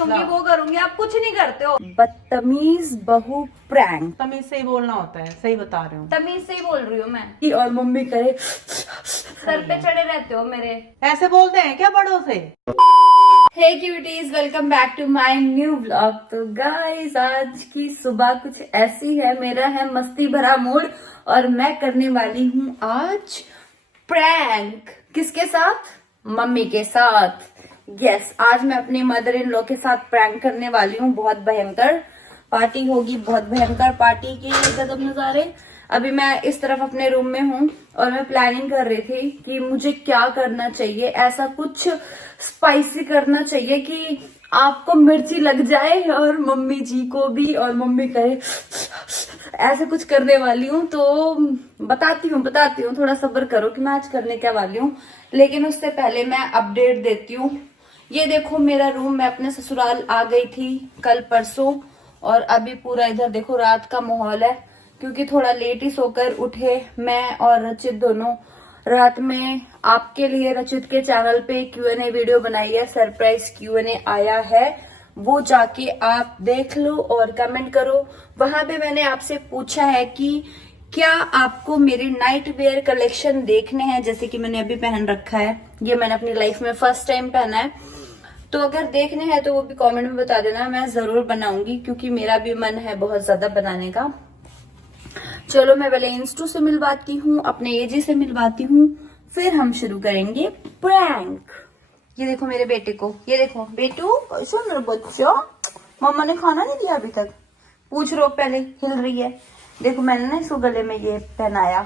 करूंगी वो करूंगी, आप कुछ नहीं करते हो। बदतमीज बहू प्रैंक। तमीज से ही बोलना होता है, सही बता रहे हो। तमीज से ही बोल रही हूँ मैं। और मम्मी करे सर पे चढ़े रहते हो मेरे। ऐसे बोलते हैं क्या बड़ों से? Hey cuties, welcome back to my new vlog. तो गाइस, आज की सुबह कुछ ऐसी है, मेरा है मस्ती भरा मूड और मैं करने वाली हूँ आज प्रैंक। किसके साथ? मम्मी के साथ। यस, आज मैं अपनी मदर इन लॉ के साथ प्रैंक करने वाली हूँ। बहुत भयंकर पार्टी होगी, बहुत भयंकर पार्टी के गजब नजारे। अभी मैं इस तरफ अपने रूम में हूँ और मैं प्लानिंग कर रही थी कि मुझे क्या करना चाहिए। ऐसा कुछ स्पाइसी करना चाहिए कि आपको मिर्ची लग जाए और मम्मी जी को भी, और मम्मी कहे ऐसे कुछ करने वाली हूँ। तो बताती हूँ, थोड़ा सब्र करो कि मैं आज करने क्या वाली हूँ। लेकिन उससे पहले मैं अपडेट देती हूँ। ये देखो मेरा रूम, मैं अपने ससुराल आ गई थी कल परसों और अभी पूरा इधर देखो रात का माहौल है, क्योंकि थोड़ा लेट ही सोकर उठे मैं और रचित दोनों। रात में आपके लिए रचित के चैनल पे Q&A वीडियो बनाई है, सरप्राइज Q&A आया है, वो जाके आप देख लो और कमेंट करो। वहां पे मैंने आपसे पूछा है कि क्या आपको मेरे नाइट वेयर कलेक्शन देखने हैं, जैसे कि मैंने अभी पहन रखा है। ये मैंने अपनी लाइफ में फर्स्ट टाइम पहना है, तो अगर देखने हैं तो वो भी कमेंट में बता देना, मैं जरूर बनाऊंगी क्योंकि मेरा भी मन है बहुत ज्यादा बनाने का। चलो मैं पहले इंस्टू से मिलवाती हूँ, अपने एजी से मिलवाती हूँ, फिर हम शुरू करेंगे प्रैंक। ये देखो मेरे बेटे को, ये देखो बेटू, सुन रहे बच्चों, मम्मा ने खाना नहीं दिया अभी तक, पूछ रो पहले, हिल रही है। देखो मैंने ना इसको गले में ये पहनाया,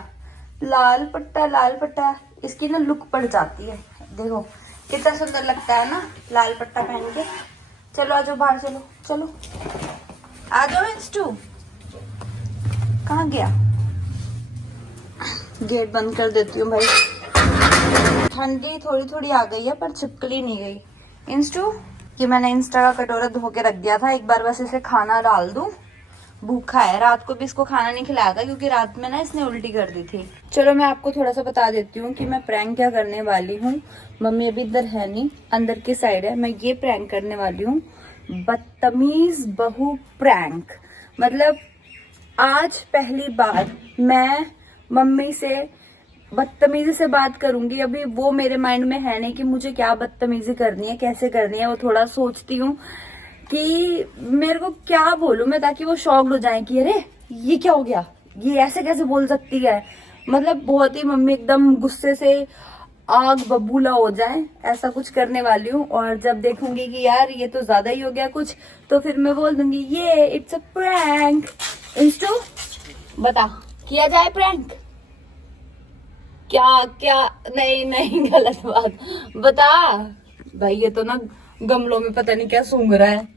लाल पट्टा, इसकी ना लुक पड़ जाती है। देखो कितना सुंदर लगता है ना लाल पट्टा पहन के। चलो आ जाओ बाहर, चलो आ जाओ इंस्टू। कहाँ गया? गेट बंद कर देती हूँ भाई, ठंडी थोड़ी थोड़ी आ गई है पर छिपकली नहीं गई। इंस्टू, कि मैंने इंस्टा का कटोरा धो के रख दिया था, एक बार बस इसे खाना डाल दूं। भूखा है, रात को भी इसको खाना नहीं खिलाया था क्योंकि रात में ना इसने उल्टी कर दी थी। चलो मैं आपको थोड़ा सा बता देती हूँ कि मैं प्रैंक क्या करने वाली हूँ। मम्मी अभी इधर है नहीं, अंदर की साइड है। मैं ये प्रैंक करने वाली हूँ, बदतमीज बहू प्रैंक। मतलब आज पहली बार मैं मम्मी से बदतमीजी से बात करूंगी। अभी वो मेरे माइंड में है नहीं कि मुझे क्या बदतमीजी करनी है, कैसे करनी है। वो थोड़ा सोचती हूँ कि मेरे को क्या बोलूं मैं ताकि वो शॉक्ड हो जाए कि अरे ये क्या हो गया, ये ऐसे कैसे बोल सकती है। मतलब बहुत ही मम्मी एकदम गुस्से से आग बबूला हो जाए, ऐसा कुछ करने वाली हूँ। और जब देखूंगी कि यार ये तो ज्यादा ही हो गया कुछ, तो फिर मैं बोल दूंगी ये इट्स अ प्रैंक। इंस्टू बता, किया जाए प्रैंक? क्या नहीं गलत बात बता भाई। ये तो ना गमलों में पता नहीं क्या सूंघ रहा है,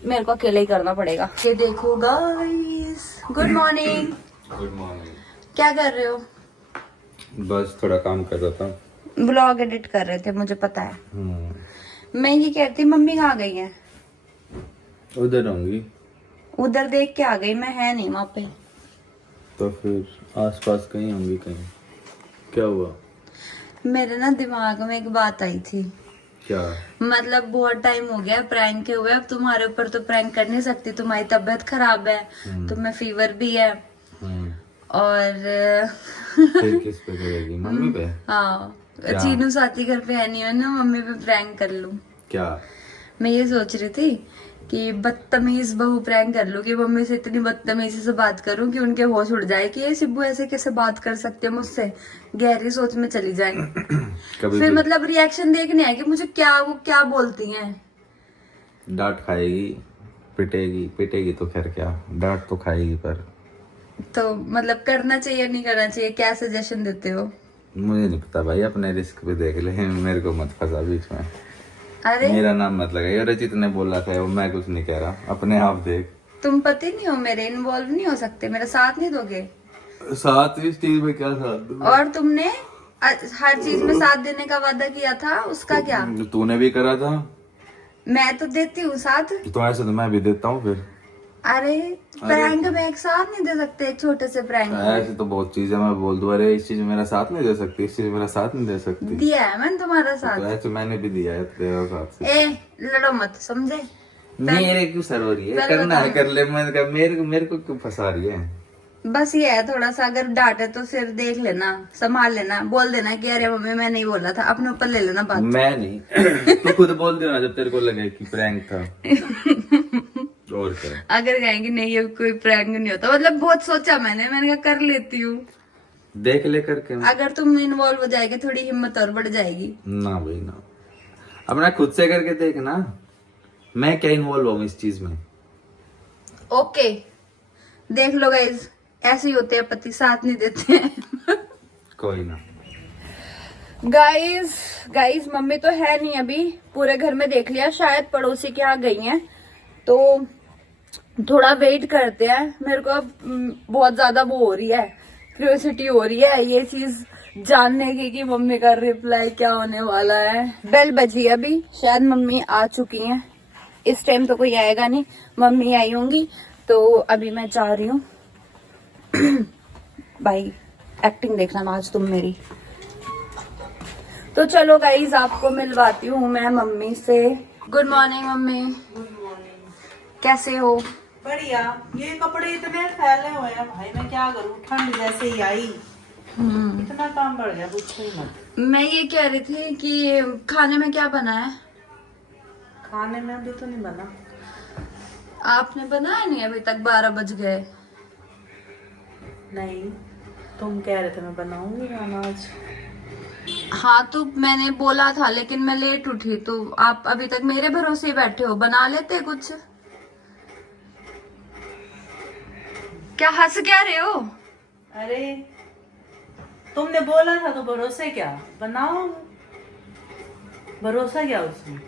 मेरे को अकेले ही करना पड़ेगा। ये देखो guys, good morning. Good morning. क्या कर रहे हो? बस थोड़ा काम कर रहा था। ब्लॉग एडिट कर रहे थे, मुझे पता है। मैं ये कहती, मम्मी कहाँ गई है? उधर होंगी। उधर देख के आ गई मैं, है नहीं वहाँ पे। तो फिर आसपास कहीं होंगी कहीं। क्या हुआ? मेरे ना दिमाग में एक बात आई थी। क्या? मतलब बहुत टाइम हो गया प्रैंक के हुए, अब तुम्हारे ऊपर तो प्रैंक कर नहीं सकती, तुम्हारी तबीयत खराब है, तुम्हें फीवर भी है। और फिर किस पे करेगी? मम्मी पे? हाँ, चीनू साथी घर पे है नहीं है ना, मम्मी पे प्रैंक कर लूं। क्या? मैं ये सोच रही थी कि बदतमीज बहू प्रैंक कर लूं, कि मम्मी से इतनी बदतमीजी से बात करूं कि उनके होश उड़ जाए कि ये सिब्बू ऐसे कैसे बात कर सकते हैं मुझसे, गहरी सोच में चली जाए। फिर मतलब रिएक्शन देखने है कि मुझे वो क्या बोलती हैं। डांट खाएगी, पिटेगी तो खैर क्या, डांट तो खाएगी। पर तो मतलब करना चाहिए नहीं करना चाहिए, क्या सजेशन देते हो? मुझे नहीं पता भाई, अपने रिस्क पे देख ले, मेरे को मत फंसा बीच में। अरे मेरा नाम मत लगाइए, रचित ने बोला था, मैं कुछ नहीं कह रहा, अपने आप देख। तुम पति नहीं हो मेरे, इन्वॉल्व नहीं हो सकते, मेरा साथ नहीं दोगे? साथ इस चीज में क्या साथ दूं? और तुमने हर चीज में साथ देने का वादा किया था, उसका क्या? तूने भी करा था। मैं तो देती हूँ साथ। तो ऐसे तो मैं भी देता हूँ फिर। अरे प्रैंक में एक साथ नहीं दे सकते, एक छोटे से प्रैंक ऐसे तो बहुत चीजें मैं बोल दूं, अरे इस चीज में मेरा साथ नहीं दे सकती, इस चीज में मेरा साथ नहीं दे सकती। दिया है मैंने तुम्हारा साथ। तो ऐसे मैंने भी दिया है तेरा साथ से। ए लड़ो मत, समझे? मेरे क्यों सर हो रही है, पहले करना है बताओ। कर ले, मैंने कहा मेरे को क्यों फंसा रही है। बस ये है, थोड़ा सा अगर डांटे तो फिर देख लेना, संभाल लेना, बोल देना कि अरे मम्मी मैं नहीं बोला था, अपने ऊपर ले लेना बात। मैं नहीं तू खुद बोल देना जब तेरे को लगे कि प्रैंक था। और क्या, अगर कहेंगे नहीं ये कोई प्रैंक नहीं होता, मतलब बहुत सोचा मैंने कहा कर लेती हूँ। देख ले करके। अगर तुम इन्वॉल्व हो जाएगे थोड़ी हिम्मत और बढ़ जाएगी। ना भाई ना, अपना खुद से करके देख ना, मैं क्या इन्वॉल्व हूँ इस चीज में। ओके देख लो गाइज, ऐसे ही होते हैं पति, साथ नहीं देते हैं। कोई ना। गाइस मम्मी तो है नहीं अभी, पूरे घर में देख लिया, शायद पड़ोसी के यहाँ गई हैं, तो थोड़ा वेट करते हैं। मेरे को अब बहुत ज्यादा वो हो रही है, क्यूरियोसिटी हो रही है ये चीज जानने की कि मम्मी का रिप्लाई क्या होने वाला है। बेल बजी अभी, शायद मम्मी आ चुकी हैं। इस टाइम तो कोई आएगा नहीं, मम्मी आई होंगी, तो अभी मैं जा रही हूँ। भाई एक्टिंग देखना आज तुम मेरी। तो चलो गाइज आपको मिलवाती हूँ मैं मम्मी से। गुड मॉर्निंग मम्मी, कैसे हो? बढ़िया। ये कपड़े इतने फैले हुए हैं भाई, मैं क्या करूँ, ठंड जैसे ही आई इतना काम बढ़ गया, पूछो ही मत। मैं ये कह रही थी कि खाने में क्या बना है? खाने में अभी तो नहीं बना। आपने बनाया नहीं अभी तक, 12 बज गए। नहीं, तुम कह रहे थे मैं बनाऊंगी खाना आज। हाँ तो मैंने बोला था, लेकिन मैं लेट उठी, तो आप अभी तक मेरे भरोसे ही बैठे हो, बना लेते कुछ। क्या हंस क्या रहे हो? अरे तुमने बोला था तो भरोसे क्या, बनाओ, भरोसा क्या उसमें।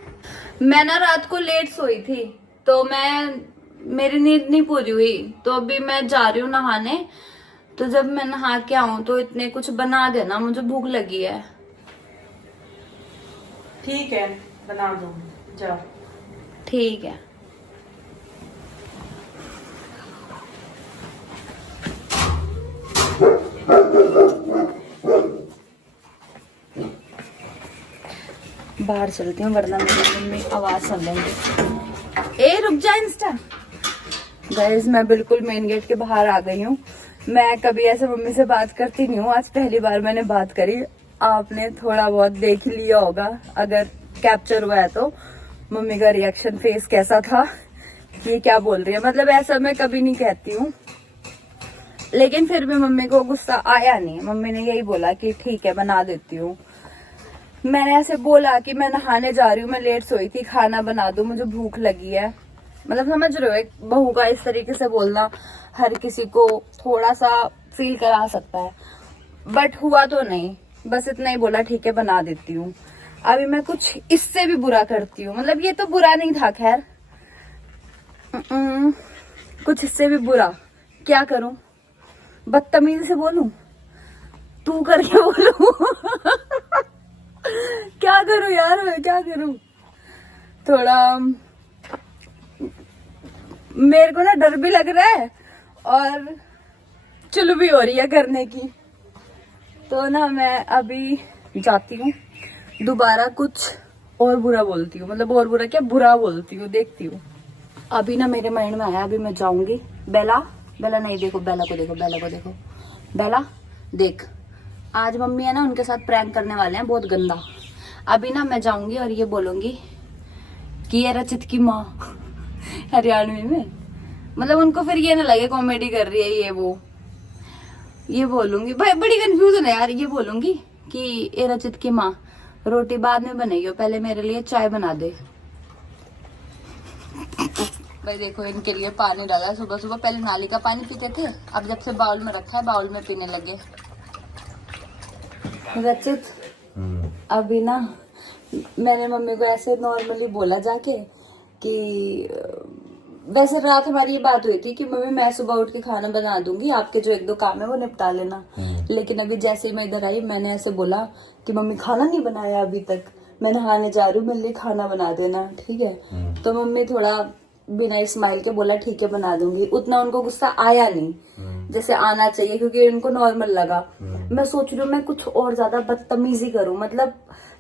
मैं ना रात को लेट सोई थी, तो मेरी नींद नहीं पूरी हुई, तो अभी मैं जा रही हूँ नहाने। तो जब मैं नहा के आऊं तो इतने कुछ बना देना, मुझे भूख लगी है। ठीक है बना दो, जाओ। ठीक है। बाहर चलती हूँ वरना मेरी मम्मी आवाज सुन लेंगे। ए रुक जा इंस्टा। गाइस मैं बिल्कुल मेन गेट के बाहर आ गई हूँ। मैं कभी ऐसे मम्मी से बात करती नहीं हूँ, आज पहली बार मैंने बात करी। आपने थोड़ा बहुत देख लिया होगा, अगर कैप्चर हुआ है तो, मम्मी का रिएक्शन फेस कैसा था, ये क्या बोल रही है। मतलब ऐसा मैं कभी नहीं कहती हूँ, लेकिन फिर भी मम्मी को गुस्सा आया नहीं। मम्मी ने यही बोला कि ठीक है बना देती हूँ। मैंने ऐसे बोला कि मैं नहाने जा रही हूँ, मैं लेट सोई थी, खाना बना दो, मुझे भूख लगी है। मतलब समझ रहे हो, एक बहू का इस तरीके से बोलना हर किसी को थोड़ा सा फील करा सकता है, बट हुआ तो नहीं, बस इतना ही बोला ठीक है बना देती हूँ। अभी मैं कुछ इससे भी बुरा करती हूँ, मतलब ये तो बुरा नहीं था, खैर कुछ इससे भी बुरा। क्या करूं, बदतमीजी से बोलूं, तू करके बोलूं। क्या करूं यार, मैं क्या करूं। थोड़ा मेरे को ना डर भी लग रहा है और चुल भी हो रही है करने की। तो ना मैं अभी जाती हूँ, दोबारा कुछ और बुरा बोलती हूँ, मतलब और बुरा क्या, बुरा बोलती हूँ, देखती हूँ। अभी ना मेरे माइंड में आया, अभी मैं जाऊंगी। बेला बेला नहीं, देखो बेला को देखो, बेला को देखो, बेला देख, आज मम्मी है ना उनके साथ प्रैंक करने वाले हैं बहुत गंदा। अभी ना मैं जाऊंगी और ये बोलूंगी कि ये रचित की माँ हरियाणवी में, मतलब उनको फिर ये ना लगे कॉमेडी कर रही है ये वो। ये बोलूंगी भाई, बड़ी कंफ्यूजन है यार। ये बोलूंगी कि ये रचित की माँ रोटी बाद में बनेगी, पहले मेरे लिए चाय बना दे। भाई देखो इनके लिए पानी डाला है सुबह सुबह, पहले नाली का पानी पीते थे, अब जब से बाउल में रखा है बाउल में पीने लगे। रचित अभी ना मैंने मम्मी को ऐसे नॉर्मली बोला जाके कि वैसे रात हमारी ये बात हुई थी कि मम्मी मैं सुबह उठ के खाना बना दूंगी, आपके जो एक दो काम है वो निपटा लेना। लेकिन अभी जैसे ही मैं इधर आई मैंने ऐसे बोला कि मम्मी खाना नहीं बनाया अभी तक, मैं नहाने जा रही हूँ, मेरे लिए खाना बना देना, ठीक है। तो मम्मी थोड़ा बिना स्माइल के बोला ठीक है बना दूंगी, उतना उनको गुस्सा आया नहीं जैसे आना चाहिए, क्योंकि उनको नॉर्मल लगा। मैं सोच रही हूँ मैं कुछ और ज्यादा बदतमीजी करूँ, मतलब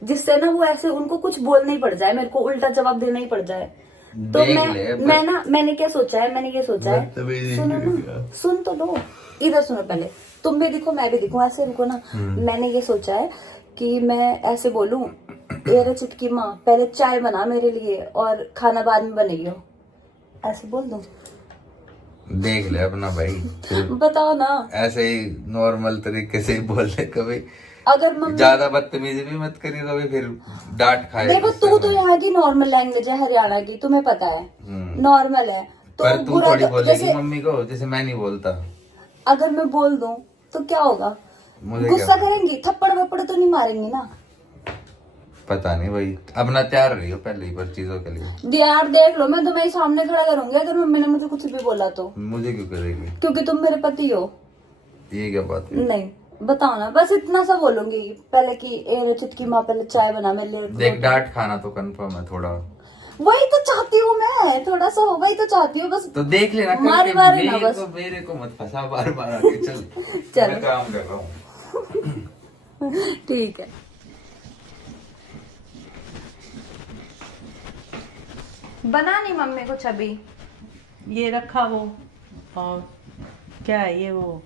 जिससे ना वो ऐसे उनको कुछ बोलना ही पड़ जाए, मेरे को उल्टा जवाब देना ही पड़ जाए। तो मैंने क्या सोचा है, सुनो ना, सुन तो लो, इधर सुनो पहले, तुम भी दिखो मैं भी दिखूं, ऐसे रुको ना। मैंने ये सोचा है कि मैं ऐसे बोलूं, ये रे चुटकी माँ पहले चाय बना मेरे लिए और खाना बाद में बनाइयो, ऐसे बोल दूं? देख ले अपना भाई, बताओ ना। ऐसे ही नॉर्मल तरीके से ही बोल ले, कभी अगर मम्मी ज्यादा बदतमीजी भी मत करिए, कभी फिर डांट खाए। देखो तू तो यहाँ की नॉर्मल लैंग्वेज है, हरियाणा की, तुम्हें पता है नॉर्मल है, तो पर तू बुरा थोड़ी बोलेगी जैसे मम्मी को, जैसे मैं नहीं बोलता। अगर मैं बोल दूं तो क्या होगा? मुझे गुस्सा क्या करेंगी, थप्पड़ वप्पड़ तो नहीं मारेंगी ना? पता नहीं भाई, अपना तैयार रही हो पहले ही पर चीजों के लिए। यार देख लो, मैं तुम्हें सामने खड़ा करूंगी अगर मम्मी ने मुझे कुछ भी बोला तो। मुझे क्यों करेगी? क्योंकि तुम मेरे पति हो। ये क्या बात है? नहीं बताओ ना, बस इतना सा बोलूंगी पहले कि ए रे चिटकी माँ पहले चाय बना मेरे लिए। देख डांट खाना तो कंफर्म है थोड़ा, वही तो चाहती हूँ मैं, थोड़ा सा हो, वही तो चाहती हूँ बस। तो देख लेना मारे मारे ना बस। मेरे को मत फंसा बार बार आके। चल मैं काम कर रहा हूँ। ठीक है। बना नहीं मम्मी कुछ अभी? ये रखा वो, और क्या है ये, वो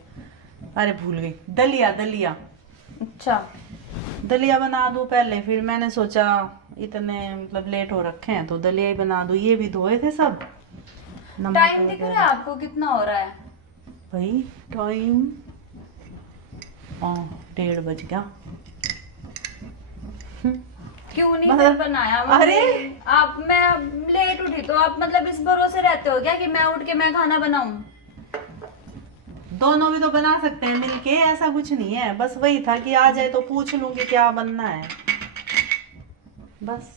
अरे भूल गई, दलिया दलिया। अच्छा दलिया बना दूं पहले, फिर मैंने सोचा इतने मतलब लेट हो रखे हैं तो दलिया ही बना दूं। ये भी धोए थे सब। टाइम दिख रहा है आपको कितना हो रहा है? भाई टाइम 1:30 बज गया। क्यों नहीं फिर बनाया? अरे आप, मैं लेट उठी तो आप मतलब इस भरोसे रहते हो क्या कि मैं उठ के मैं खाना बनाऊं? दोनों भी तो बना सकते हैं मिलके, ऐसा कुछ नहीं है। बस वही था कि आ जाए तो पूछ लूंगी क्या बनना है, बस।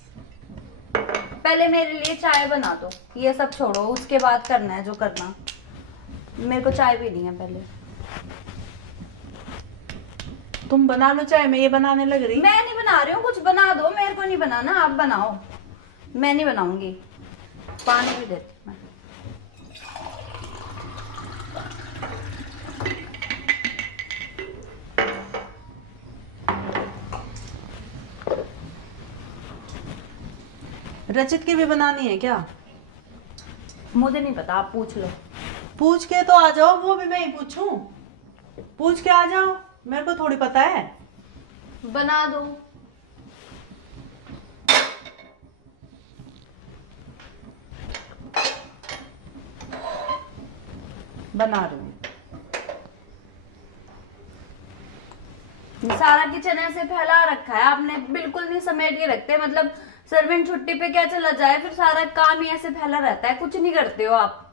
पहले मेरे लिए चाय बना दो, ये सब छोड़ो, उसके बाद करना है जो करना। मेरे को चाय पीनी है पहले। तुम बना लो चाय, मैं ये बनाने लग रही। मैं नहीं बना रही हूँ, कुछ बना दो, मेरे को नहीं बनाना, आप बनाओ, मैं नहीं बनाऊंगी। पानी भी देती मैं। रचित की भी बनानी है क्या? मुझे नहीं पता, आप पूछ लो। पूछ के तो आ जाओ, वो भी मैं ही पूछूं? पूछ के आ जाओ, मेरे को थोड़ी पता है। बना दो। बना रही हूँ। सारा किचन ऐसे फैला रखा है आपने, बिल्कुल नहीं समेट के रखते, मतलब सर्वेंट छुट्टी पे क्या चला जाए फिर सारा काम ही ऐसे फैला रहता है, कुछ नहीं करते हो आप।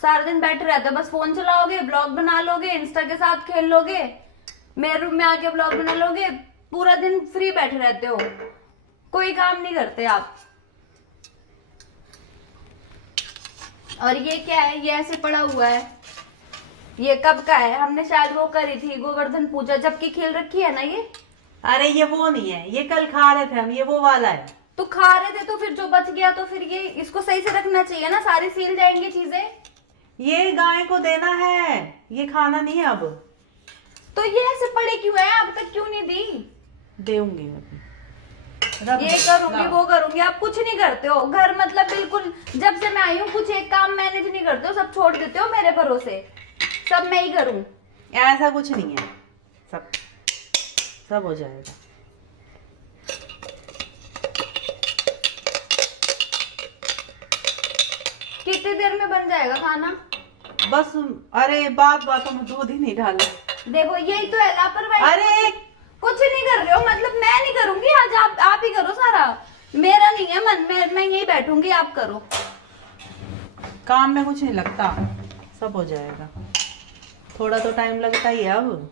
सारा दिन बैठे रहते हो, बस फोन चलाओगे, ब्लॉग बना लोगे, इंस्टा के साथ खेल लोगे, मेरे रूम में आके ब्लॉग बना लोगे, पूरा दिन फ्री बैठे रहते हो, कोई काम नहीं करते आप। और ये क्या है, ये ऐसे पड़ा हुआ है, ये कब का है? हमने शायद वो करी थी गोवर्धन पूजा जब की खिल रखी है ना ये। अरे ये वो नहीं है, ये कल खा रहे थे हम, ये वो वाला है। तो खा रहे थे तो फिर जो बच गया तो फिर ये इसको सही से रखना चाहिए ना, सारी सील जाएंगी चीजें। ये गाय को देना है, ये खाना नहीं है अब। तो ये ऐसे पड़े क्यों है, अब तक क्यों नहीं दी? देऊंगी ये करूंगी वो करूंगी, आप कुछ नहीं करते हो। घर मतलब बिल्कुल, जब से मैं आई हूँ कुछ एक काम मैनेज नहीं करते हो, सब छोड़ देते हो मेरे भरोसे, सब मैं ही करूं। ऐसा कुछ नहीं है, सब हो जाएगा। कितनी देर में बन जाएगा खाना? बस, अरे बातों में दूध ही नहीं डाला। देखो यही तो है लापरवाही। अरे कुछ नहीं कर रहे हो, मतलब मैं नहीं करूंगी आज, आप ही करो सारा, मेरा नहीं है मन, मैं यही बैठूंगी, आप करो। काम में कुछ नहीं लगता, सब हो जाएगा। थोड़ा तो टाइम लगता ही है अब।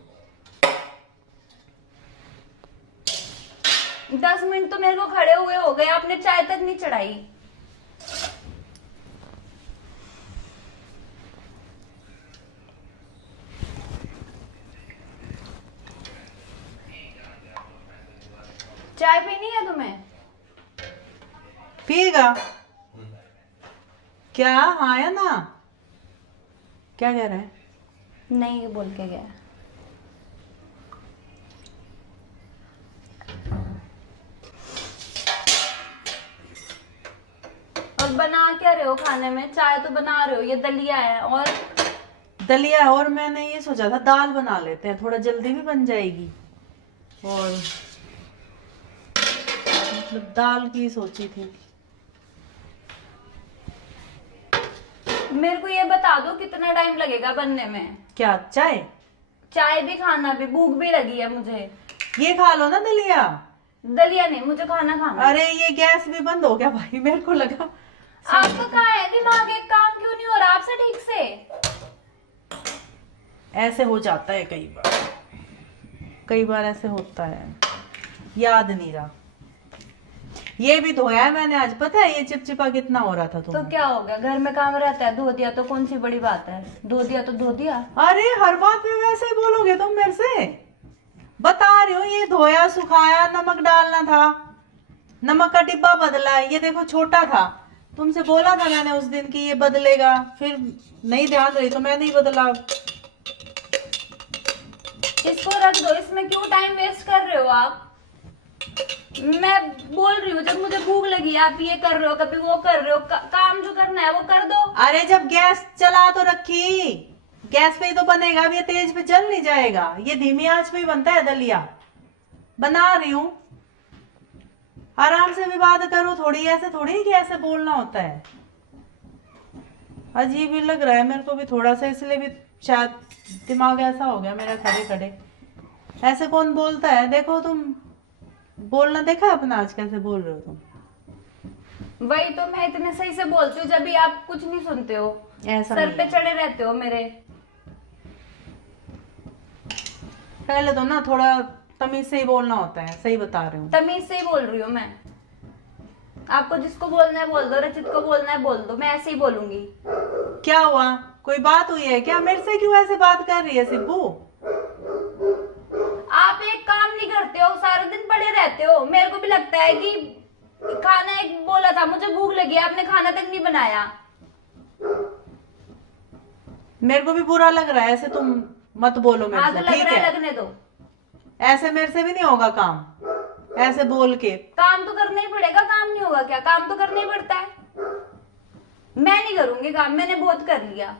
10 मिनट तो मेरे को खड़े हुए हो गए, आपने चाय तक नहीं चढ़ाई। चाय पीनी है तुम्हें? पिएगा? क्या? हाँ या ना? क्या कह रहे हैं? नहीं, ये बोल के गया। और बना क्या रहे हो खाने में? चाय तो बना रहे हो, ये दलिया है। और दलिया, और मैंने ये सोचा था दाल बना लेते हैं, थोड़ा जल्दी भी बन जाएगी। और मतलब दाल की सोची थी। मेरे को ये बता दो कितना टाइम लगेगा बनने में? क्या? चाय? चाय भी, खाना भी, भूख भी लगी है मुझे। ये खा लो ना दलिया। दलिया नहीं, मुझे खाना खाना है। अरे ये गैस भी बंद हो गया भाई, मेरे को लगा। आपका कहाँ है दिमाग? एक काम क्यों नहीं हो रहा आपसे ठीक से? ऐसे हो जाता है कई बार, कई बार ऐसे होता है, याद नहीं रहा। ये भी धोया है मैंने आज, पता है ये चिपचिपा कितना हो रहा था तो तुम्हें। क्या हो गया? घर में काम रहता है, धो दिया तो कौन सी बड़ी बात है? धो दिया तो धो दिया। अरे हर बात में वैसे ही बोलोगे तुम मेरे से? बता रही हो, ये धोया, सुखाया, नमक डालना था, नमक का डिब्बा बदला है। ये देखो छोटा था, तुमसे बोला था मैंने उस दिन कि ये बदलेगा, फिर नहीं ध्यान रही तो मैं नहीं बदला। इसको रख दो, इसमें क्यों टाइम वेस्ट कर रहे हो आप? मैं बोल रही हूँ, जब मुझे भूख लगी आप ये कर रहे हो, कभी वो कर रहे हो। काम जो करना है वो कर दो। अरे जब गैस चला तो रखी, गैस पे ही तो बनेगा, अब ये तेज पे जल नहीं जाएगा, ये धीमी आंच पे ही बनता है दलिया। बना रही हूँ, आराम से भी बात करो थोड़ी, ऐसे थोड़ी कि ऐसे बोलना होता है। अजीब ही लग रहा है मेरे को भी थोड़ा सा, इसलिए भी शायद दिमाग ऐसा हो गया मेरा, खड़े खड़े ऐसे कौन बोलता है। देखो तुम बोलना देखा अपना आज कैसे बोल रहे हो तुम। वही तो, मैं इतने सही से बोलती हूँ जब भी आप कुछ नहीं सुनते हो, ऐसा सर नहीं पे है। चढ़े रहते हो मेरे। पहले तो ना थोड़ा तमीज से ही बोलना होता है, सही बता रही हूँ। तमीज से ही बोल रही हूँ मैं। आपको जिसको बोलना है बोल दो, रचित को बोलना है बोल दो, मैं ऐसे ही बोलूंगी। क्या हुआ? कोई बात हुई है क्या? मेरे से क्यों ऐसे बात कर रही है सिब्बू? आप एक काम नहीं करते हो, सारा दिन पड़े रहते हो। मेरे को भी लगता है कि खाना एक बोला था, मुझे भूख लगी, आपने खाना तक नहीं बनाया। मेरे को भी बुरा लग रहा है, ऐसे तुम मत बोलो मेरे हाँ तो से, लग ठीक रहा है, है? लगने दो। ऐसे मेरे से भी नहीं होगा काम, ऐसे बोल के। काम तो करना ही पड़ेगा, काम नहीं होगा क्या? काम तो करना ही पड़ता है। मैं नहीं करूंगी काम, मैंने बहुत कर लिया।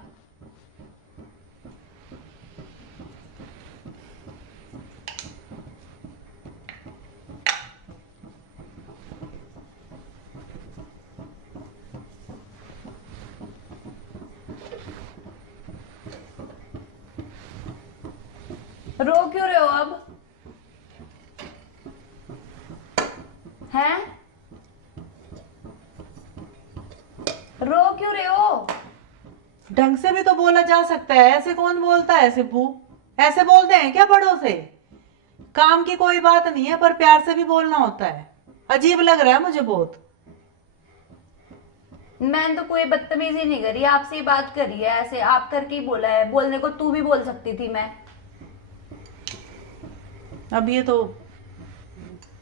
रो क्यों रहे हो अब? हैं? रो क्यों रहे हो? ढंग से भी तो बोला जा सकता है, ऐसे कौन बोलता है सिब्बू? ऐसे बोलते हैं क्या बड़ों से? काम की कोई बात नहीं है, पर प्यार से भी बोलना होता है। अजीब लग रहा है मुझे बहुत। मैंने तो कोई बदतमीजी नहीं करी, आपसे ही बात करी है, ऐसे आप करके ही बोला है। बोलने को तू भी बोल सकती थी मैं। अब ये तो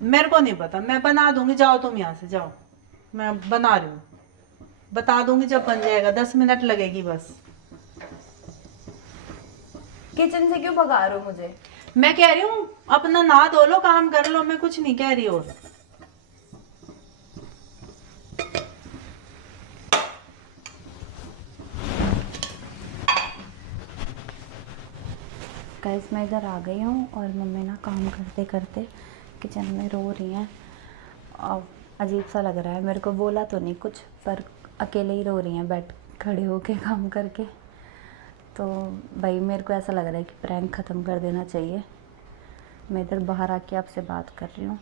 मेरे को नहीं पता, मैं बना दूंगी, जाओ तुम यहाँ से जाओ, मैं बना रही हूँ, बता दूंगी जब बन जाएगा, 10 मिनट लगेगी बस। किचन से क्यों भगा रहे हो मुझे? मैं कह रही हूँ अपना नहा धो लो, काम कर लो, मैं कुछ नहीं कह रही। और गाइस मैं इधर आ गई हूँ और मम्मी ना काम करते करते किचन में रो रही हैं। अब अजीब सा लग रहा है मेरे को, बोला तो नहीं कुछ, पर अकेले ही रो रही हैं बैठ खड़े होके काम करके। तो भाई मेरे को ऐसा लग रहा है कि प्रैंक ख़त्म कर देना चाहिए। मैं इधर बाहर आके आपसे बात कर रही हूँ।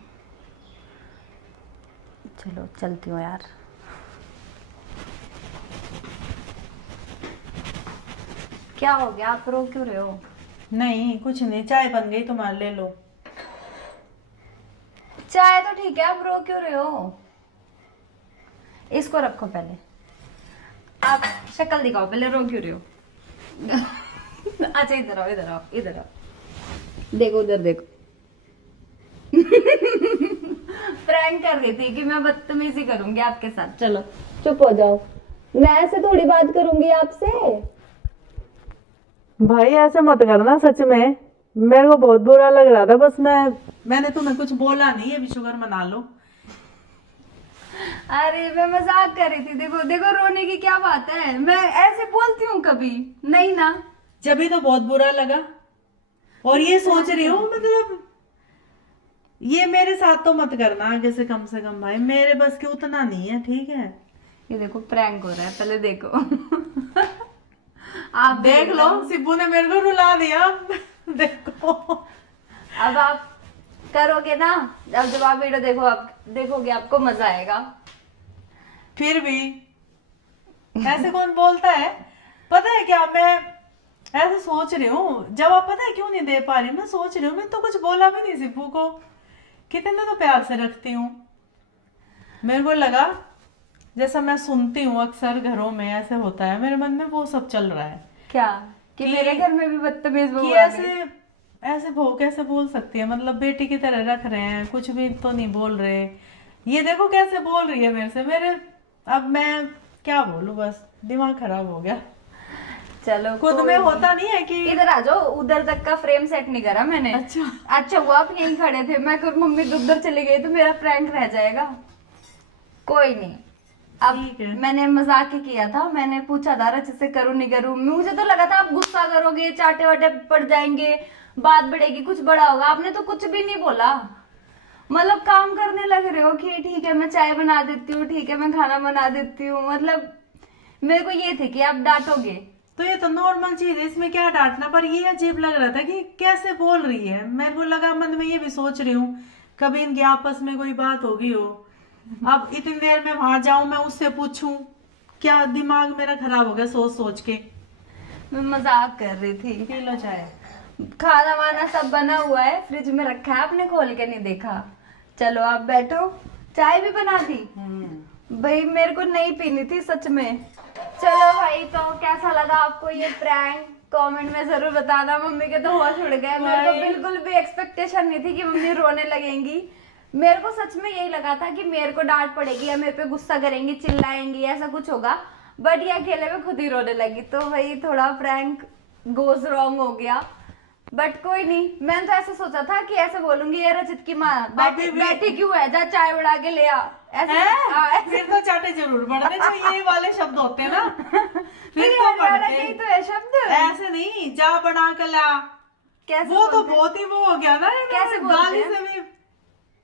चलो चलती हूँ यार। क्या हो गया, आप रो क्यों रहे हो? नहीं कुछ नहीं, चाय बन गई, तुम्हारे ले लो। चाय तो ठीक है, आप रो क्यों रहे हो? इसको रखो पहले, आप शक्ल दिखाओ पहले, रो क्यों रहे हो? अच्छा इधर आओ, इधर आओ, इधर आओ, देखो उधर देखो। प्रैंक कर रही थी कि मैं बदतमीजी करूंगी आपके साथ। चलो चुप हो जाओ, मैं ऐसे थोड़ी बात करूंगी आपसे। भाई ऐसे मत करना, सच में मेरे को बहुत बुरा लग रहा था। बस मैंने तुम्हें कुछ बोला नहीं, अभी शुगर मना लो। अरे मैं मजाक कर रही थी। देखो देखो, रोने की क्या बात है, मैं ऐसे बोलती हूँ कभी नहीं ना। जब भी तो बहुत बुरा लगा, और ये सोच रही हूँ मतलब ये मेरे साथ तो मत करना आगे से कम भाई, मेरे बस के उतना नहीं है, ठीक है। ये देखो प्रैंक हो रहा है, पहले देखो। आप देख लो, सिब्बू ने मेरे को रुला दिया। देखो अब आप करोगे ना, अब जब आप वीडियो देखो, आप देखोगे आपको मजा आएगा। फिर भी ऐसे कौन बोलता है? पता है क्या, मैं ऐसे सोच रही हूँ जवाब, पता है क्यों नहीं दे पा रही? मैं सोच रही हूँ मैं तो कुछ बोला भी नहीं सिब्बू को, कितने तो प्यार से रखती हूँ। मेरे को लगा जैसा मैं सुनती हूँ अक्सर घरों में ऐसे होता है, मेरे मन में वो सब चल रहा है क्या कि मेरे घर में भी बदतमीज बहू कि आ गई। ऐसे बहू कैसे बोल सकती है? मतलब बेटी की तरह रख रहे हैं, कुछ भी तो नहीं बोल रहे। ये देखो कैसे बोल रही है मेरे से। अब मैं क्या बोलूं, बस दिमाग खराब हो गया। चलो खुद में होता नहीं है कि इधर आ जाओ, उधर तक का फ्रेम सेट नहीं करा मैंने। अच्छा हुआ आप यहीं खड़े थे, मैं खुद मम्मी उधर चली गई तो मेरा प्रैंक रह जाएगा। कोई नहीं, अब ठीक है। मैंने मजाक ही किया था, मैंने पूछा था रचित से करूं नहीं करूं। मुझे तो लगा था आप गुस्सा करोगे, चाटे वाटे पड़ जाएंगे, बात बढ़ेगी, कुछ बड़ा होगा। आपने तो कुछ भी नहीं बोला, मतलब काम करने लग रहे हो कि ठीक है मैं चाय बना देती हूँ, ठीक है मैं खाना बना देती हूँ। मतलब मेरे को ये थे कि आप डांटोगे। तो ये तो नॉर्मल चीज है, इसमें क्या डांटना? पर ये अजीब लग रहा था कि कैसे बोल रही है। मेरे को लगा, मन में ये भी सोच रही हूँ कभी इनकी आपस में कोई बात होगी हो। अब इतनी देर में वहां जाऊं, मैं उससे पूछूं, क्या दिमाग मेरा खराब हो गया सोच सोच के। मैं मजाक कर रही थी। पी लो चाय। खाना वाना सब बना हुआ है, फ्रिज में रखा है, आपने खोल के नहीं देखा। चलो आप बैठो, चाय भी बना दी। भाई मेरे को नहीं पीनी थी सच में। चलो भाई, तो कैसा लगा आपको ये प्रैंक? कमेंट में जरूर बताना। मम्मी के तो होश उड़ गए, मेरे को बिल्कुल भी एक्सपेक्टेशन नहीं थी कि मम्मी रोने लगेंगी। मेरे को सच में यही लगा था कि मेरे को डांट पड़ेगी या मेरे पे गुस्सा करेंगी, चिल्लाएंगी, ऐसा कुछ होगा। बट ये अकेले में खुद ही रोने लगी, तो भाई थोड़ा प्रैंक गोज रॉन्ग हो गया। बट कोई नहीं, मैंने तो ऐसा सोचा था कि ऐसे बोलूंगी, ये रचित की माँ बैठी क्यों है, जा चाय उड़ा के ले आ। ऐसे फिर तो चाटे जरूर पड़ते जो ये वाले शब्द होते हैं ना। फिर तो यही तो है शब्द। ऐसे नहीं, जा बना के ला, कैसे वो तो बोलते हैं? बहुत ही वो हो गया ना। कैसे बोलते गाली हैं? से भी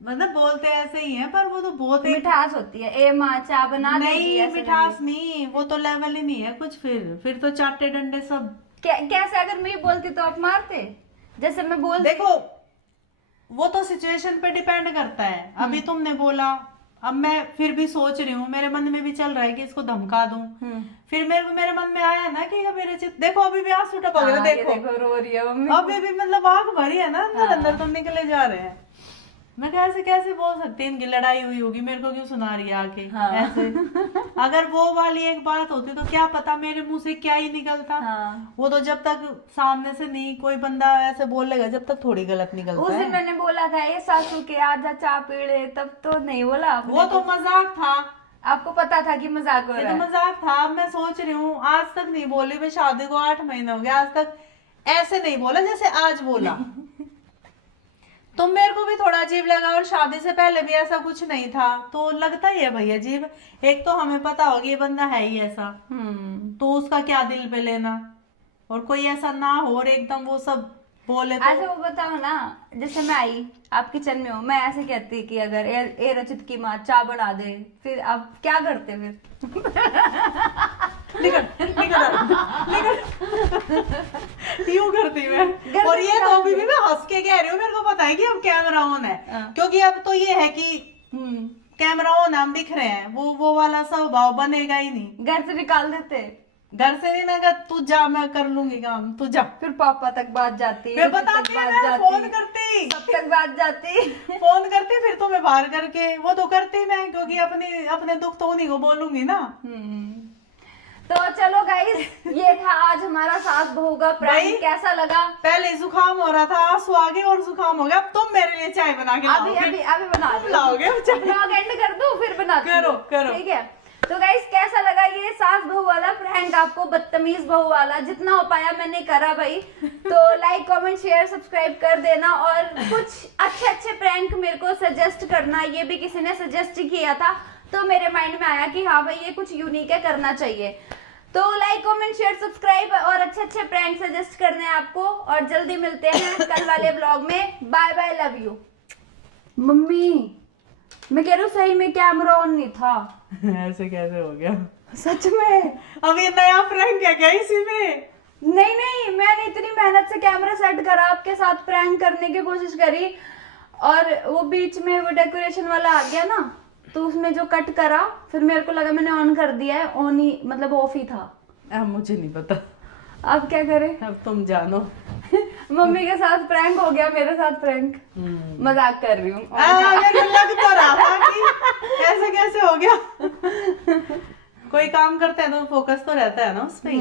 मतलब बोलते ऐसे ही है, पर वो तो बहुत मिठास होती है। ए माँ चाय बना देगी, नहीं, ऐसे मिठास नहीं, वो तो लेवल ही नहीं है कुछ। फिर तो चाटे डंडे सब। कैसे? अगर मैं बोलती तो आप मारते? जैसे मैं बोल देखो, वो तो सिचुएशन पे डिपेंड करता है। अभी तुमने बोला, अब मैं फिर भी सोच रही हूँ, मेरे मन में भी चल रहा है कि इसको धमका दूं। फिर मेरे मन में आया ना कि अब मेरे देखो अभी भी आंसू टपक रहे, देखो रो रही है मम्मी। अभी भी मतलब आंख भरी है ना, अंदर अंदर तो निकले जा रहे हैं। मैं कैसे बोल सकती, इनकी लड़ाई हुई होगी, मेरे को क्यों सुना रही है आके ऐसे। अगर वो वाली एक बात होती तो क्या पता मेरे मुंह से क्या ही निकलता। वो तो जब तक सामने से नहीं कोई बंदा ऐसे बोलेगा, जब तक थोड़ी गलत निकलता उस है। दिन मैंने बोला था ये सासू के आजा चा पीड़े, तब तो नहीं बोला आपने। वो तो मजाक था, आपको पता था कि मजाक हो ये रहा तो है। मजाक था। अब मैं सोच रही हूँ, आज तक नहीं बोली मैं, शादी को 8 महीने हो गए, आज तक ऐसे नहीं बोला जैसे आज बोला। तो मेरे को भी थोड़ा अजीब लगा, और शादी से पहले भी ऐसा कुछ नहीं था, तो लगता ही है भाई अजीब। एक तो हमें पता होगा ये बंदा है ही ऐसा, तो उसका क्या दिल पे लेना, और कोई ऐसा ना हो और एकदम वो सब बोले तो। अच्छा वो बताओ ना, जैसे मैं आई आप किचन में हो, मैं ऐसे कहती कि अगर ए रचित की माँ चाय बना दे, फिर आप क्या करते? फिर यूं करती मैं। और ये तो अभी भी मैं हंस के कह रही हूँ, मेरे को पता है कि अब कैमरा ऑन है, क्योंकि अब तो ये है कि कैमरा ऑन, हम दिख रहे हैं, वो वाला स्वभाव बनेगा ही नहीं। घर से निकाल देते? घर से नहीं, मैं तू जा, मैं कर लूंगी काम, तू जा। फिर पापा तक बात जाती, मैं बताती, मैं फोन करती, सब तक बात जाती। फोन करती, फिर तो मैं बाहर करके वो तो करती मैं, क्योंकि अपने दुख तो उन्हीं को बोलूंगी ना। तो चलो गाइस, ये था आज हमारा सास बहू का प्रैंक। कैसा लगा? पहले जुकाम हो रहा था, आंसू आ गए और जुकाम हो गया। अब तुम मेरे लिए चाय बना के अभी बना लाओगे? ब्लॉग एंड कर दूं, फिर बना करो। ठीक है। तो गाइस कैसा लगा ये सास बदतमीज बहू वाला, जितना हो पाया मैंने करा भाई। तो लाइक कमेंट शेयर सब्सक्राइब कर देना, और कुछ अच्छे अच्छे प्रैंक मेरे को सजेस्ट करना। ये भी किसी ने सजेस्ट किया था, तो मेरे माइंड में आया कि हाँ भाई ये कुछ यूनिक है, करना चाहिए। तो लाइक कमेंट शेयर सब्सक्राइब, और अच्छे अच्छे प्रैंक सजेस्ट करने हैं आपको। और जल्दी मिलते हैं कल वाले ब्लॉग में। Bye bye, love you. Mummy मैं कह रही हूँ सही में कैमरा ऑन नहीं था। ऐसे कैसे हो गया? सच में? अब ये नया प्रैंक है क्या इसी में? नहीं नहीं, मैंने इतनी मेहनत से कैमरा सेट करा, आपके साथ प्रैंक करने की कोशिश करी, और वो बीच में वो डेकोरेशन वाला आ गया ना, तो उसमें जो कट करा, फिर मेरे को लगा मैंने ऑन कर दिया है, ऑन ही मतलब ऑफ ही था। अब मुझे नहीं पता, अब क्या करें? अब तुम जानो। मम्मी के साथ प्रैंक हो गया, मेरे साथ प्रैंक। मजाक कर रही हूँ। मेरे लग तो रहा था कि ऐसे कैसे हो गया। कोई काम करते हैं तो फोकस तो रहता है ना उस पे।